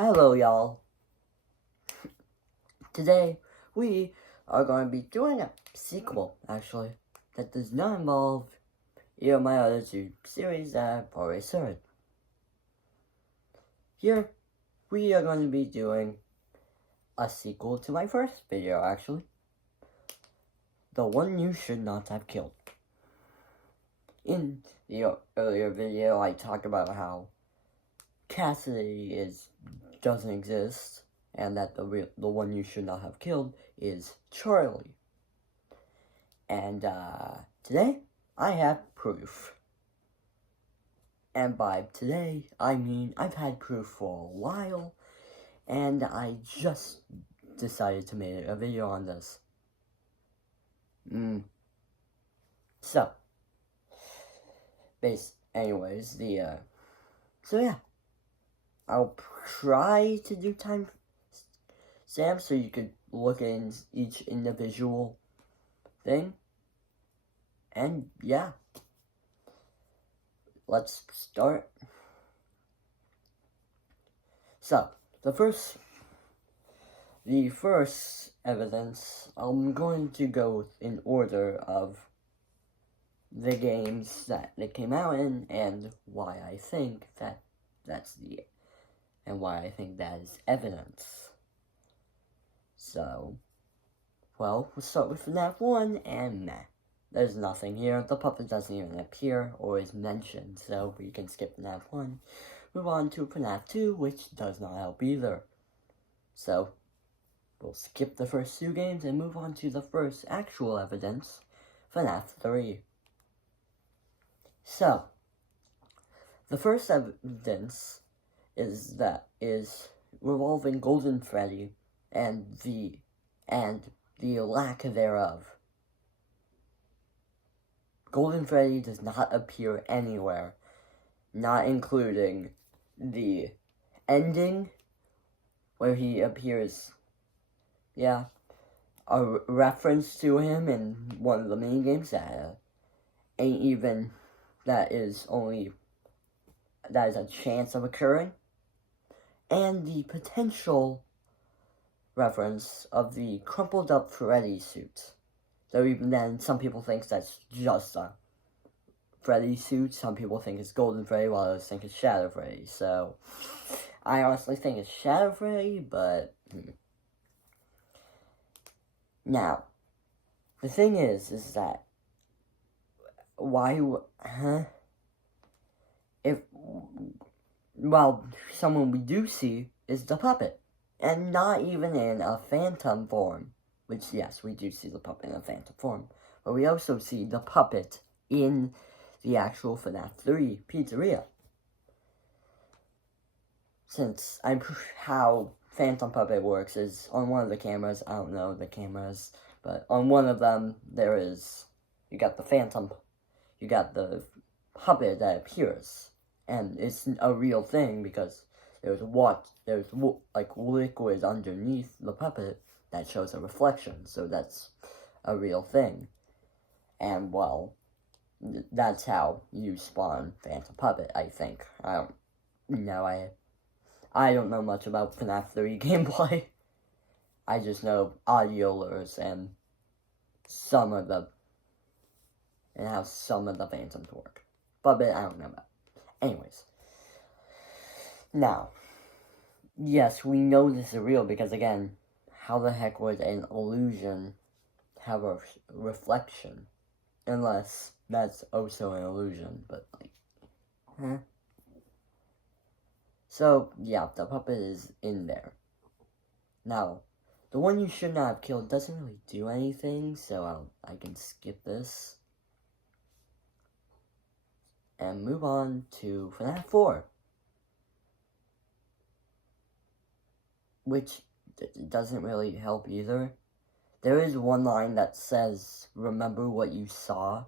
Hello, y'all. Today, we are going to be doing a sequel, actually, that does not involve either of my other two series that I've already started. Here, we are going to be doing a sequel to my first video, actually. The one you should not have killed. In the earlier video, I talked about how Cassidy doesn't exist, and that the one you should not have killed is Charlie. And today, I have proof. And by today, I mean I've had proof for a while, and I just decided to make a video on this. So, anyways, so yeah. I'll try to do time stamps so you could look in each individual thing. And yeah. Let's start. So, the first evidence, I'm going to go in order of the games that they came out in and why I think that why I think that is evidence. So, well, we'll start with FNAF 1, and meh. There's nothing here. The puppet doesn't even appear or is mentioned, so we can skip FNAF 1. Move on to FNAF 2, which does not help either. So, we'll skip the first two games and move on to the first actual evidence, FNAF 3. So, the first evidence is revolving Golden Freddy and the lack thereof. Golden Freddy does not appear anywhere, not including the ending where he appears. Yeah, a reference to him in one of the mini games that is a chance of occurring, and the potential reference of the crumpled up Freddy suit. Though even then, some people think that's just a Freddy suit, some people think it's Golden Freddy, while others think it's Shadow Freddy. So, I honestly think it's Shadow Freddy, but Now, the thing is that someone we do see is the puppet, and not even in a phantom form, which, yes, we do see the puppet in a phantom form, but we also see the puppet in the actual FNAF 3 pizzeria. Since how Phantom Puppet works is on one of the cameras, I don't know the cameras, but on one of them, you got the puppet that appears, and it's a real thing because there's liquid underneath the puppet that shows a reflection, so that's a real thing. And, well, that's how you spawn Phantom Puppet, I think. I don't know much about FNAF 3 gameplay. I just know audio lures and how some of the phantoms work. But I don't know about. Anyways. Now, yes, we know this is real because, again, how the heck would an illusion have a reflection? Unless that's also an illusion, but, So, yeah, the puppet is in there. Now, the one you should not have killed doesn't really do anything, so I can skip this. And move on to FNAF 4. Which doesn't really help either. There is one line that says, "Remember what you saw."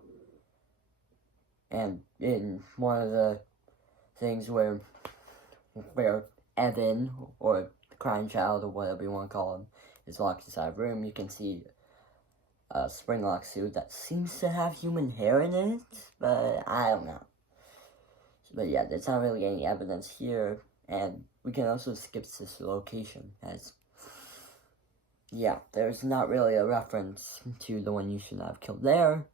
And in one of the things where Evan, or the crime child, or whatever you want to call him, is locked inside a room, you can see a Springlock suit that seems to have human hair in it, but I don't know. But yeah, there's not really any evidence here, And we can also skip this location, as, yeah, there's not really a reference to the one you should not have killed there.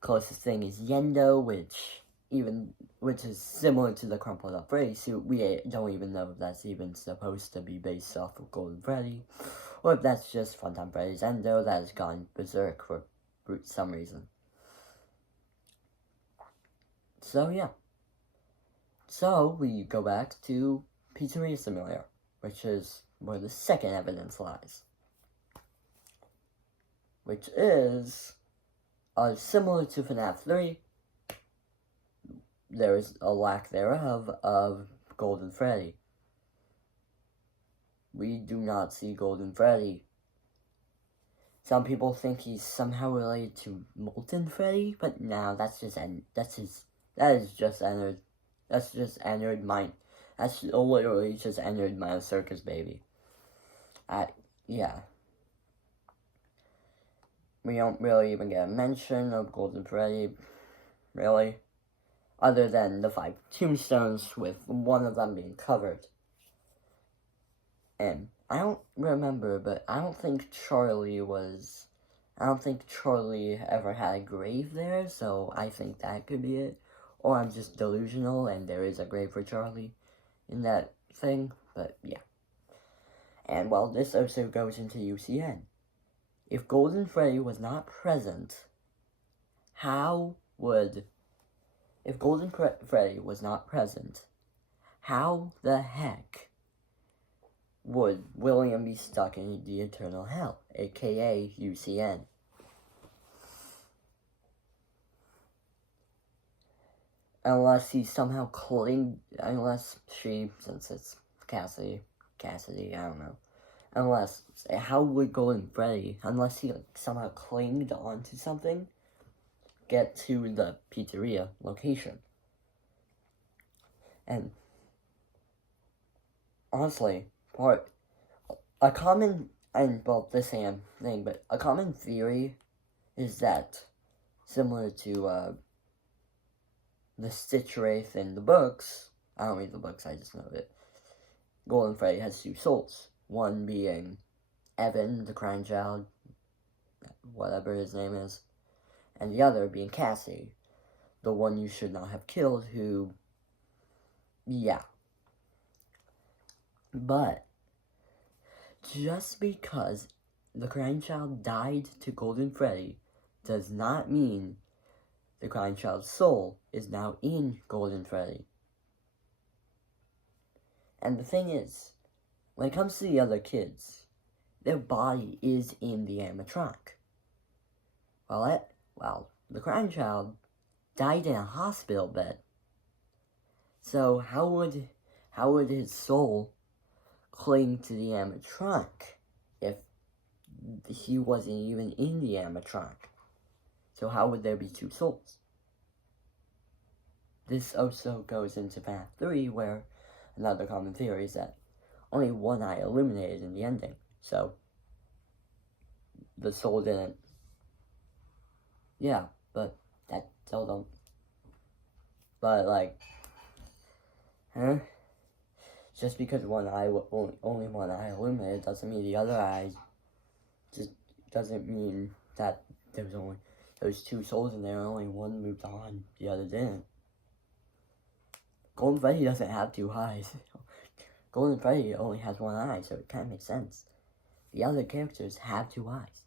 Closest thing is Yendo, which is similar to the crumpled up Freddy suit. We don't even know if that's even supposed to be based off of Golden Freddy, or if that's just Funtime Freddy's Endo that has gone berserk for some reason. So yeah. So we go back to Pizzeria Simulator, which is where the second evidence lies. Which is similar to FNAF 3. There is a lack thereof of Golden Freddy. We do not see Golden Freddy. Some people think he's somehow related to Molten Freddy, but no, that's just Ennard Mine. That's literally just Ennard Mine Circus Baby. Yeah. We don't really even get a mention of Golden Freddy, really. Other than the 5 tombstones, with one of them being covered. And I don't remember, but I don't think Charlie ever had a grave there, so I think that could be it. Or I'm just delusional and there is a grave for Charlie in that thing, but yeah. And well, this also goes into UCN. If Golden Freddy was not present, if Golden Freddy was not present, how the heck would William be stuck in the Eternal Hell, aka UCN? Unless he somehow unless she, since it's Cassidy, I don't know. How would Golden Freddy, unless he somehow clinged onto something, get to the pizzeria location? And honestly, a common theory is that, similar to the Stitch Wraith in the books, I don't read the books, I just know it, Golden Freddy has 2 souls. One being Evan, the crying child, whatever his name is, and the other being Cassie, the one you should not have killed, who, yeah. But just because the crying child died to Golden Freddy does not mean the crying child's soul is now in Golden Freddy. And the thing is, when it comes to the other kids, their body is in the animatronic. Well, the crying child died in a hospital bed. So how would his soul cling to the animatronic if he wasn't even in the animatronic? So how would there be 2 souls? This also goes into FNAF 3, where another common theory is that only one eye illuminated in the ending. So the soul didn't. Yeah, but that still don't. But like, just because only one eye illuminated doesn't mean the other eye just doesn't mean that there's only those 2 souls in there. Only one moved on, the other didn't. Golden Freddy doesn't have 2 eyes. Golden Freddy only has 1 eye, so it kind of makes sense. The other characters have 2 eyes.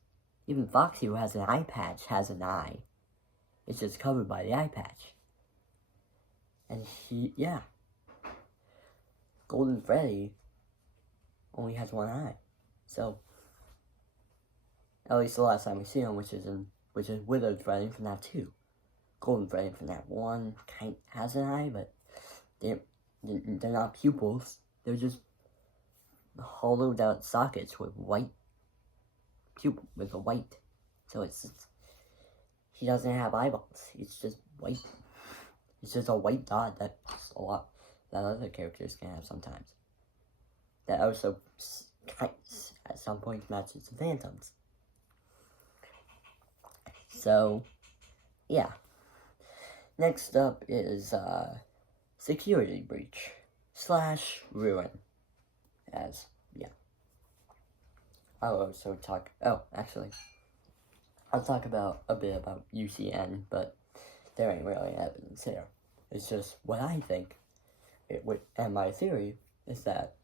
Even Foxy, who has an eye patch, has an eye. It's just covered by the eye patch. And Golden Freddy only has 1 eye. So, at least the last time we see him, which is Widowed Freddy from FNAF 2. Golden Freddy from FNAF 1 has an eye, but they're not pupils. They're just hollowed out sockets with a white. So he doesn't have eyeballs. It's just white. It's just a white dot that other characters can have sometimes. That also at some point matches the Phantoms. So, yeah. Next up is security breach. / ruin. As, yeah. I'll also talk, actually, I'll talk about a bit about UCN, but there ain't really evidence here. It's just what I think, and my theory is that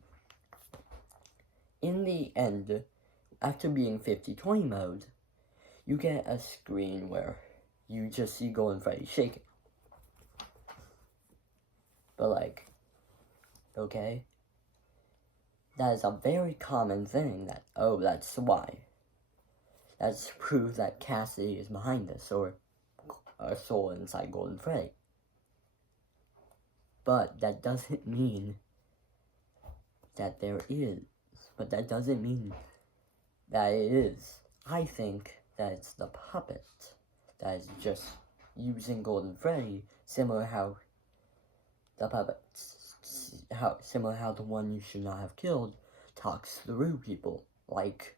in the end, after being 50-20 mode, you get a screen where you just see Golden Freddy shaking. But like, okay, that is a very common thing that, that's why. That's proof that Cassidy is behind this, or a soul inside Golden Freddy. But that doesn't mean that there is. But that doesn't mean that it is. I think that it's the puppet that is just using Golden Freddy, similar how the puppet, similar how the one you should not have killed talks through people, like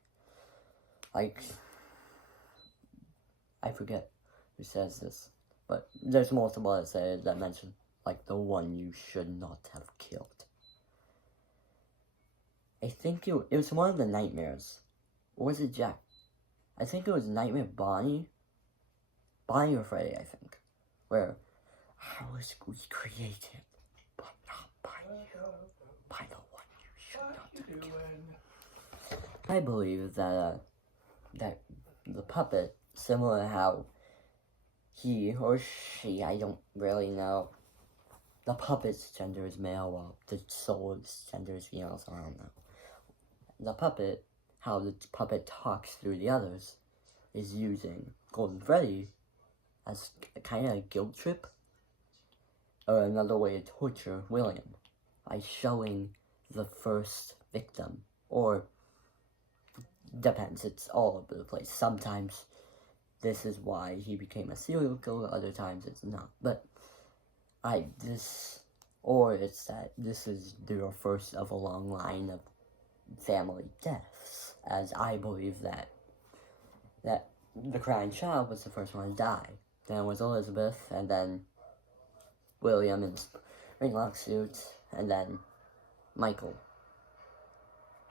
I forget who says this, but there's multiple that mention, like, the one you should not have killed. I think it was one of the nightmares. Or was it Jack? I think it was Nightmare Bonnie or Freddy, I think. Where I was recreated, but not by you. By the one you should not have killed. I believe that that the puppet, similar to how he or she, I don't really know, the puppet's gender is male, while the soul's gender is female, so I don't know. The puppet, how the puppet talks through the others, is using Golden Freddy as kind of a guilt trip, or another way to torture William, by showing the first victim, or depends, it's all over the place. Sometimes this is why he became a serial killer, other times it's not, but it's that this is the first of a long line of family deaths, as I believe that the crying child was the first one to die. Then it was Elizabeth, and then William in the Springlock suit, and then Michael.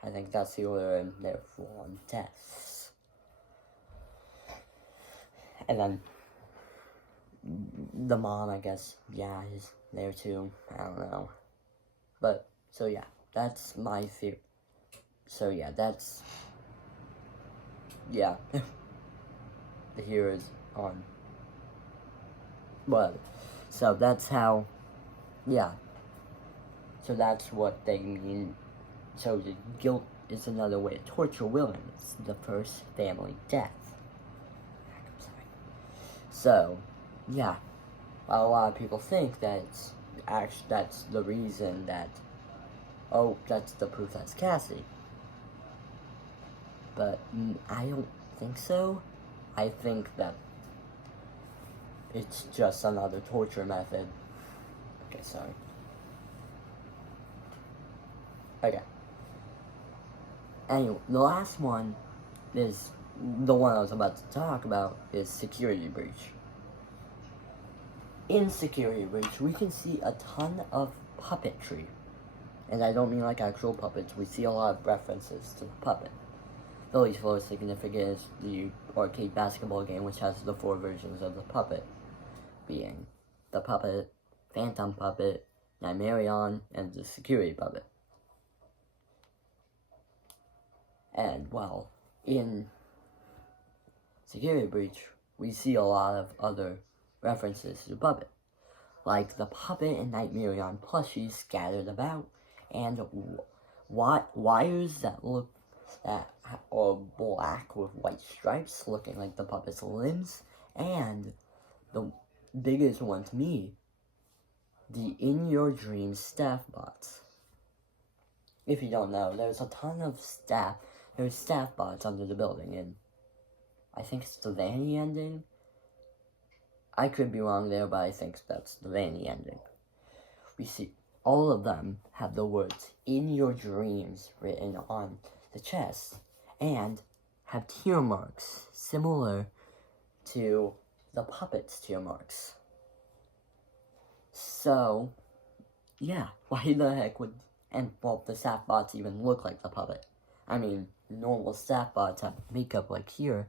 I think that's the order in their full-on deaths. And then the mom, I guess, yeah, is there too. I don't know. But, so yeah, that's my theory. So yeah, that's, yeah. The heroes on. But, so that's how, yeah. So that's what they mean. So the guilt is another way to torture William. It's the first family death. I'm sorry. So, yeah. A lot of people think that it's actually, that's the reason that, that's the proof that's Cassidy. But I don't think so. I think that it's just another torture method. Okay, sorry. Okay. Anyway, the last one is the one I was about to talk about, is Security Breach. In Security Breach, we can see a ton of puppetry. And I don't mean like actual puppets, we see a lot of references to the puppet. The least most significant is the arcade basketball game, which has the 4 versions of the puppet, being the puppet, Phantom Puppet, Nightmarion, and the Security Puppet. And, well, in Security Breach, we see a lot of other references to the puppet, like the puppet and Nightmarion plushies scattered about, and wires that are black with white stripes, looking like the puppet's limbs, and the biggest one to me, the In Your Dreams staff bots. If you don't know, there's a ton of there's staff bots under the building, and I think it's the Vanny ending. I could be wrong there, but I think that's the Vanny ending. We see all of them have the words "In Your Dreams" written on the chest, and have tear marks similar to the puppet's tear marks. So, yeah, why the heck would, and well, the staff bots even look like the puppet? I mean, normal staff bots have makeup like here,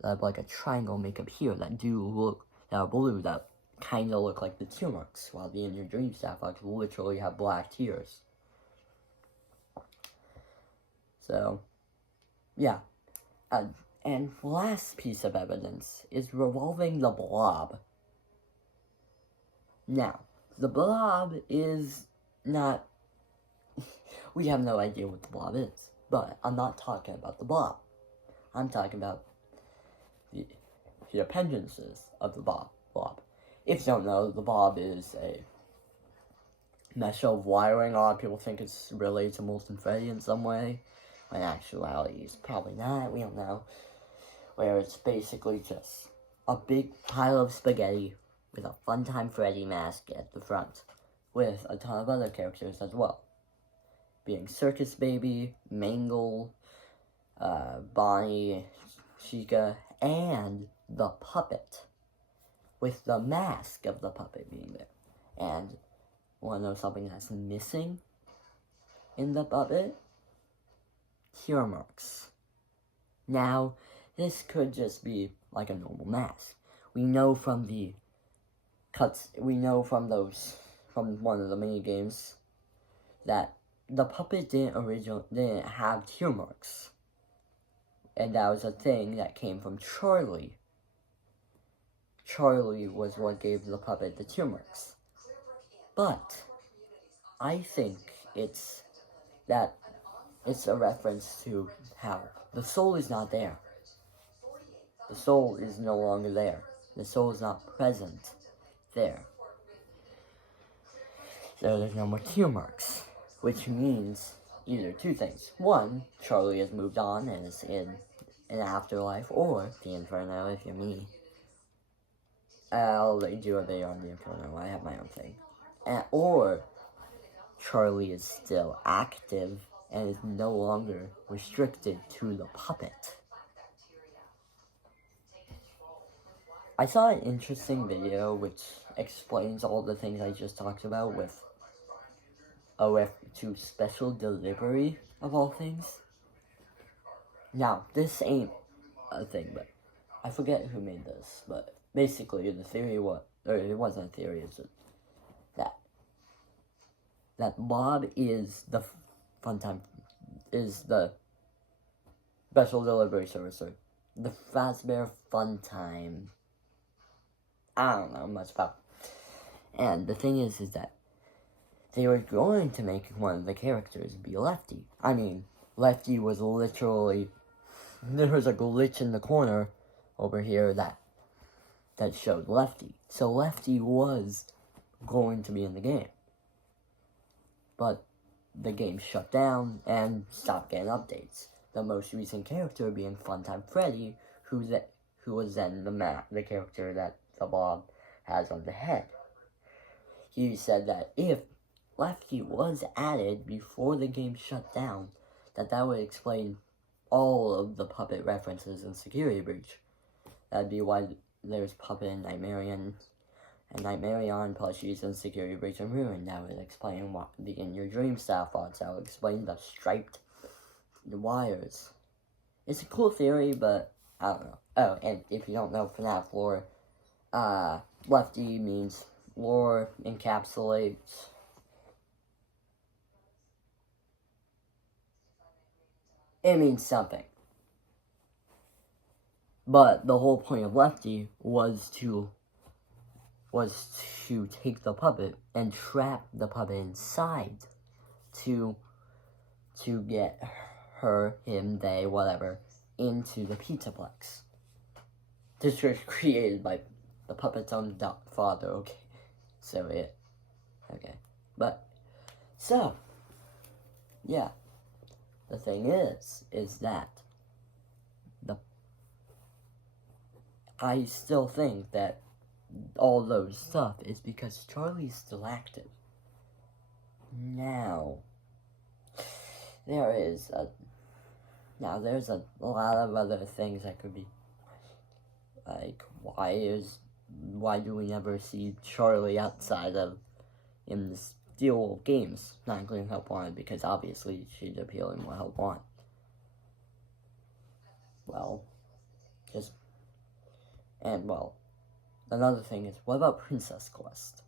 that have like a triangle makeup here that do look, that are blue, that kind of look like the tear marks, while the In Your Dream staff bots literally have black tears. So, yeah. And last piece of evidence is revolving the Blob. Now, the Blob is not... we have no idea what the Blob is, but I'm not talking about the Blob. I'm talking about the appendices of the Blob. If you don't know, the Blob is a mesh of wiring. A lot of people think it's related to Molten Freddy in some way, when in actuality it's probably not, we don't know. Where it's basically just a big pile of spaghetti with a Funtime Freddy mask at the front, with a ton of other characters as well, being Circus Baby, Mangle, Bonnie, Chica, and the puppet, with the mask of the puppet being there. And want to know something that's missing in the puppet? Tear marks. Now, this could just be like a normal mask. We know from the cuts, we know from one of the mini games, that the puppet didn't have tear marks. And that was a thing that came from Charlie. Charlie was what gave the puppet the tear marks. But I think it's a reference to how the soul is not there. The soul is no longer there. The soul is not present there. So there's no more tear marks, which means either two things. One, Charlie has moved on and is in an afterlife, or the Inferno, if you're me. I'll let you do a video on the Inferno. I have my own thing. Or Charlie is still active and is no longer restricted to the puppet. I saw an interesting video which explains all the things I just talked about with to special delivery of all things. Now, this ain't a thing, but I forget who made this, but basically the theory it wasn't a theory, it's that Bob is the Funtime, is the special delivery service, or the Fazbear Funtime. I don't know much about it. And the thing is that they were going to make one of the characters be Lefty. I mean, Lefty was literally, there was a glitch in the corner over here that showed Lefty. So Lefty was going to be in the game. But the game shut down and stopped getting updates. The most recent character being Funtime Freddy, who was then the character that the Blob has on the head. He said that if Lefty was added before the game shut down, that would explain all of the puppet references in Security Breach. That'd be why there's Puppet and Nightmarion plushies in Security Breach and Ruin. That would explain what the In Your Dream staff bots. That would explain the striped wires. It's a cool theory, but I don't know. Oh, and if you don't know FNAF lore, Lefty means lore encapsulates. It means something. But the whole point of Lefty was to take the puppet and trap the puppet inside to get her, him, they, whatever, into the Pizzaplex. This was created by the puppet's own father, okay. But, so, yeah. The thing is that I still think that all those stuff is because Charlie's still active. Now, there's a lot of other things that could be, like, why do we never see Charlie outside of in this deal with games, not including Help Wanted, because obviously she'd appeal in more Help Wanted. Well, another thing is, what about Princess Quest?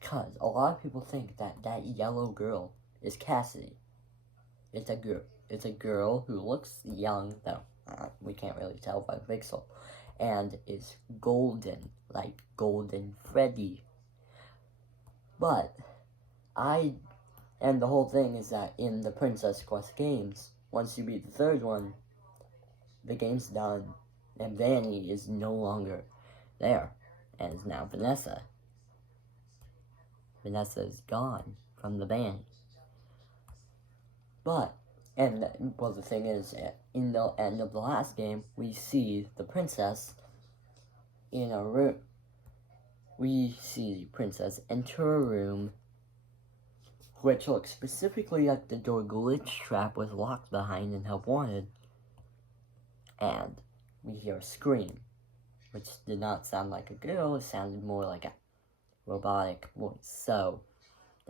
Because a lot of people think that that yellow girl is Cassidy. It's a girl who looks young, though we can't really tell by the pixel, and is golden, like Golden Freddy. But the whole thing is that in the Princess Quest games, once you beat the third one, the game's done, and Vanny is no longer there, and is now Vanessa. Vanessa is gone from the band. But, the thing is, in the end of the last game, we see the princess in a room. We see the princess enter a room which looks specifically like the door Glitch Trap was locked behind in Help Wanted. And we hear a scream, which did not sound like a girl, it sounded more like a robotic voice. So,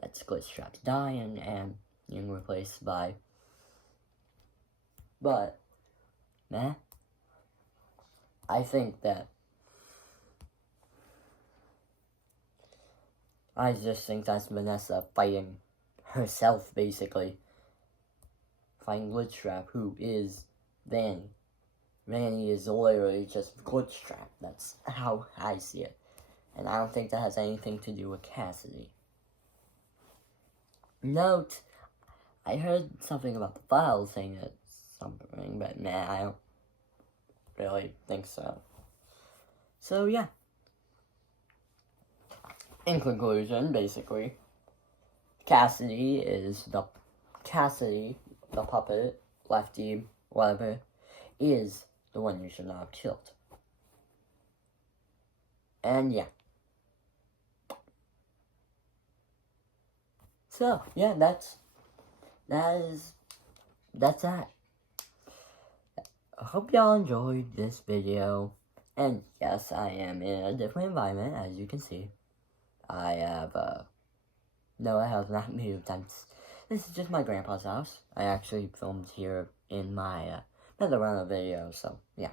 that's Glitch Trap's dying and being replaced by... But, I think that... I just think that's Vanessa fighting herself, basically. Fighting Glitch Trap, who is Vanny. Vanny is literally just Glitch Trap. That's how I see it. And I don't think that has anything to do with Cassidy. Note, I heard something about the file saying that something, but I don't really think so. So, yeah. In conclusion, basically, Cassidy, the puppet, Lefty, whatever, is the one you should not have killed. And yeah. So, yeah, that's that. I hope y'all enjoyed this video. And yes, I am in a different environment, as you can see. I have, no, I have not moved. This is just my grandpa's house. I actually filmed here in my, another round of videos, so, yeah.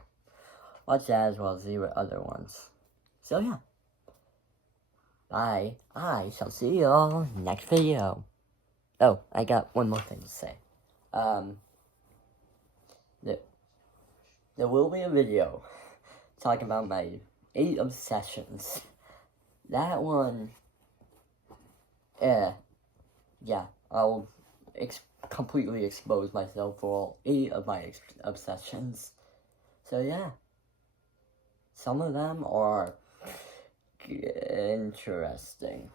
Watch that as well as the other ones. So, yeah. Bye. I shall see y'all next video. Oh, I got one more thing to say. There will be a video talking about my 8 obsessions. That one, yeah, I'll completely expose myself for all 8 of my obsessions. So yeah, some of them are interesting.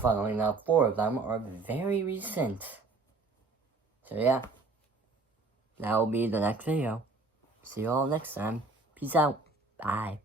Funnily enough, 4 of them are very recent. So yeah, that will be the next video. See you all next time. Peace out. Bye.